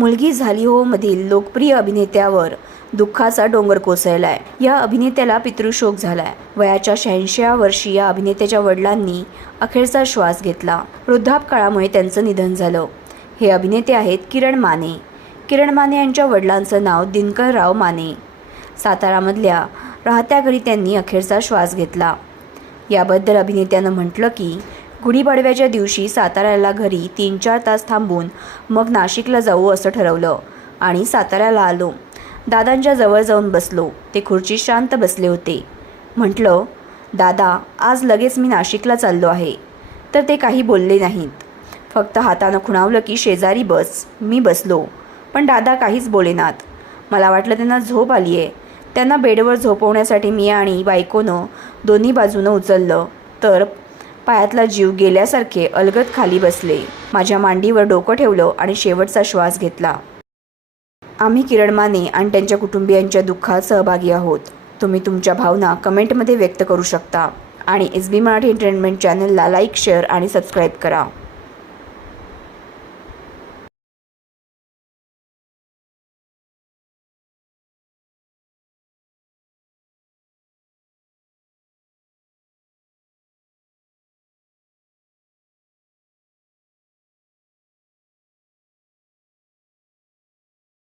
मुलगी झाली हो मधील लोकप्रिय अभिनेत्यावर दुःखाचा डोंगर कोसळलाय. या अभिनेत्याला पितृशोक झालाय. वयाच्या शहाऐंशीव्या वर्षी या अभिनेत्याच्या वडिलांनी अखेरचा श्वास घेतला. वृद्धापकाळामुळे त्यांचं निधन झालं. हे अभिनेते आहेत किरण माने. किरण माने यांच्या वडिलांचं नाव दिनकरराव माने. सातारामधल्या राहत्या घरी त्यांनी अखेरचा श्वास घेतला. याबद्दल अभिनेत्यानं म्हटलं की गुढीपाडव्याच्या दिवशी साताऱ्याला घरी तीन चार तास थांबून मग नाशिकला जाऊ असं ठरवलं आणि साताऱ्याला आलो. दादांच्या जवळ जाऊन बसलो. ते खुर्ची शांत बसले होते. म्हटलं दादा आज लगेच मी नाशिकला चाललो आहे. तर ते काही बोलले नाहीत. फक्त हातानं खुणावलं की शेजारी बस मी बसलो. पण दादा काहीच बोलेनात मला वाटलं त्यांना झोप आली आहे त्यांना बेडवर झोपवण्यासाठी मी आणि बायकोनं दोन्ही बाजूनं उचललं. तर पायातला जीव गेल्यासारखे अलगद खाली बसले. माझ्या मांडीवर डोकं ठेवलं आणि शेवटचा श्वास घेतला. आम्ही किरण माने आणि त्यांच्या कुटुंबियांच्या दुःखात सहभागी आहोत. तुम्ही तुमच्या भावना कमेंटमध्ये व्यक्त करू शकता. आणि एस बी मराठी एंटरटेनमेंट चॅनलला लाईक शेअर आणि सबस्क्राईब करा.